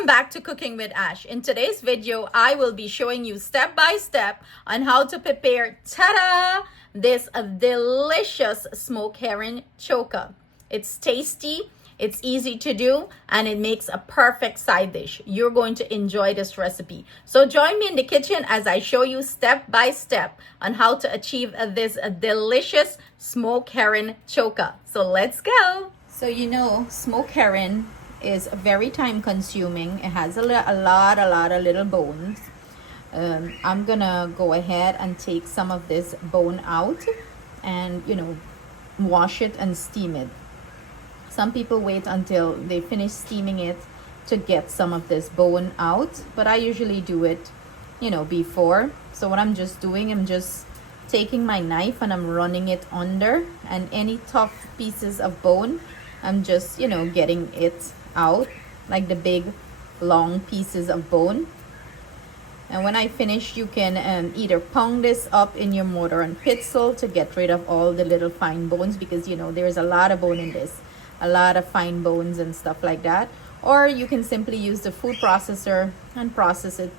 Welcome back to Cooking with Ash. In today's video, I will be showing you step by step on how to prepare, ta-da, this delicious smoked herring choka. It's tasty, it's easy to do, and it makes a perfect side dish. You're going to enjoy this recipe. So join me in the kitchen as I show you step by step on how to achieve this delicious smoked herring choka. So let's go. So smoked herring is very time consuming. It has a lot of little bones. I'm gonna go ahead and take some of this bone out and wash it and steam it. Some people wait until they finish steaming it to get some of this bone out, but I usually do it before. So what I'm just doing, I'm just taking my knife and I'm running it under, and any tough pieces of bone, I'm just getting it out, like the big long pieces of bone. And when I finish, you can either pound this up in your mortar and pestle to get rid of all the little fine bones, because there's a lot of bone in this, a lot of fine bones and stuff like that. Or you can simply use the food processor and process it,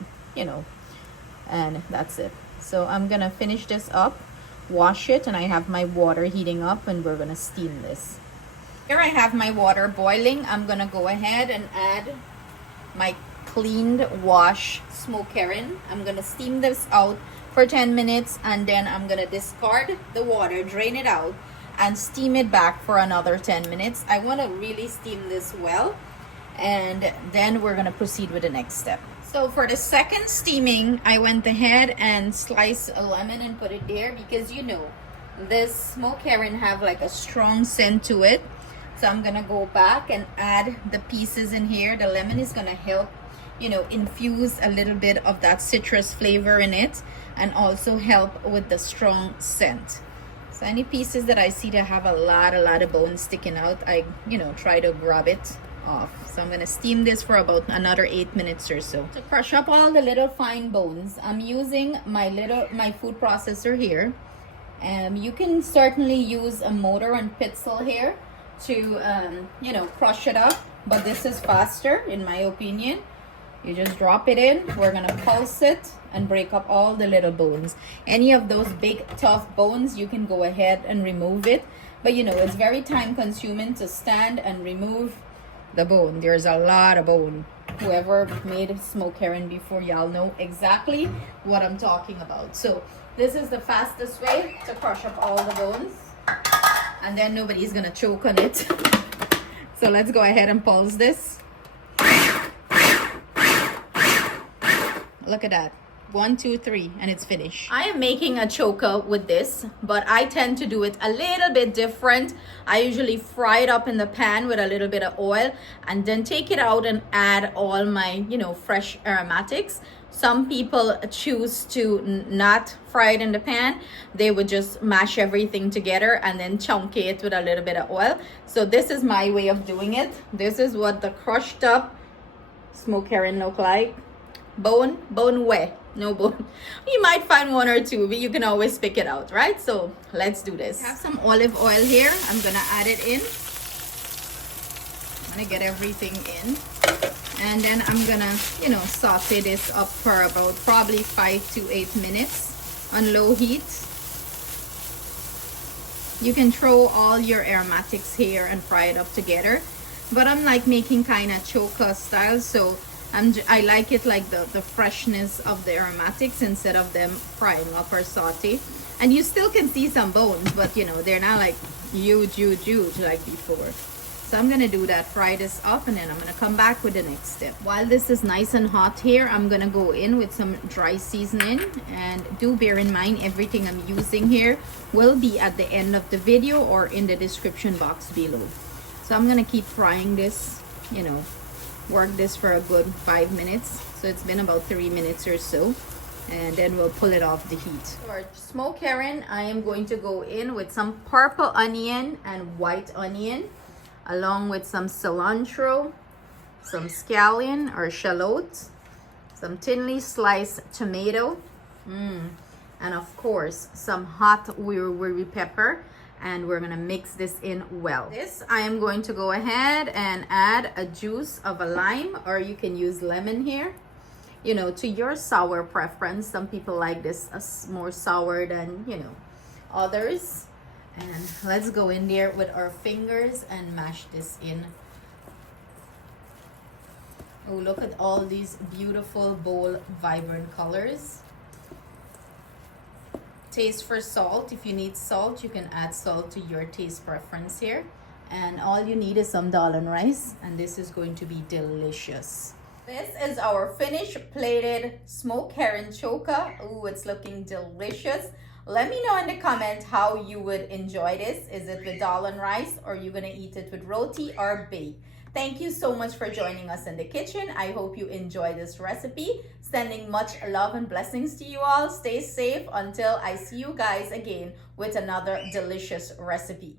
and that's it. So I'm gonna finish this up, wash it, and I have my water heating up and we're gonna steam this. Here I have my water boiling. I'm gonna go ahead and add my cleaned, washed smoked herring. I'm gonna steam this out for 10 minutes and then I'm gonna discard the water, drain it out, and steam it back for another 10 minutes. I want to really steam this well, and then we're gonna proceed with the next step. So for the second steaming, I went ahead and sliced a lemon and put it there, because this smoked herring have like a strong scent to it. So I'm gonna go back and add the pieces in here. The lemon is gonna help infuse a little bit of that citrus flavor in it, and also help with the strong scent. So any pieces that I see that have a lot of bones sticking out, I try to grab it off. So I'm gonna steam this for about another 8 minutes or so. To crush up all the little fine bones, I'm using my food processor here. You can certainly use a mortar and pestle here to crush it up, but this is faster in my opinion. You just drop it in. We're gonna pulse it and break up all the little bones. Any of those big tough bones, you can go ahead and remove it, but it's very time consuming to stand and remove the bone. There's a lot of bone. Whoever made smoked herring before, y'all know exactly what I'm talking about. So this is the fastest way to crush up all the bones, and then nobody's gonna choke on it. So let's go ahead and pulse this. Look at that. 1, 2, 3, and it's finished. I am making a choka with this, but I tend to do it a little bit different. I usually fry it up in the pan with a little bit of oil and then take it out and add all my fresh aromatics. Some people choose to not fry it in the pan. They would just mash everything together and then chunky it with a little bit of oil. So this is my way of doing it. This is what the crushed up smoked herring look like. Bone where? No bone. You might find one or two, but you can always pick it out, right? So let's do this. I have some olive oil here. I'm gonna add it in. I'm gonna get everything in, and then I'm gonna saute this up for about probably 5 to 8 minutes on low heat. You can throw all your aromatics here and fry it up together, but I'm like making kind of choka style, so I like it like the freshness of the aromatics instead of them frying up or saute. And you still can see some bones, but they're not like huge like before. So I'm gonna do that, fry this up, and then I'm gonna come back with the next step. While this is nice and hot here, I'm gonna go in with some dry seasoning, and do bear in mind everything I'm using here will be at the end of the video or in the description box below. So I'm gonna keep frying this, work this for a good 5 minutes. So it's been about 3 minutes or so, and then we'll pull it off the heat. For smoked herring, I am going to go in with some purple onion and white onion, along with some cilantro, some scallion or shallots, some thinly sliced tomato, and of course some hot wiri pepper, and we're gonna mix this in well. This, I am going to go ahead and add a juice of a lime, or you can use lemon here, you know, to your sour preference. Some people like this more sour than, you know, others. And let's go in there with our fingers and mash this in. Oh, look at all these beautiful, bold, vibrant colors. Taste for salt. If you need salt, you can add salt to your taste preference here. And all you need is some dal and rice, and this is going to be delicious. This is our finished plated smoked herring choka. Ooh, it's looking delicious. Let me know in the comments how you would enjoy this. Is it with dal and rice, or are you gonna eat it with roti or baked? Thank you so much for joining us in the kitchen. I hope you enjoy this recipe. Sending much love and blessings to you all. Stay safe until I see you guys again with another delicious recipe.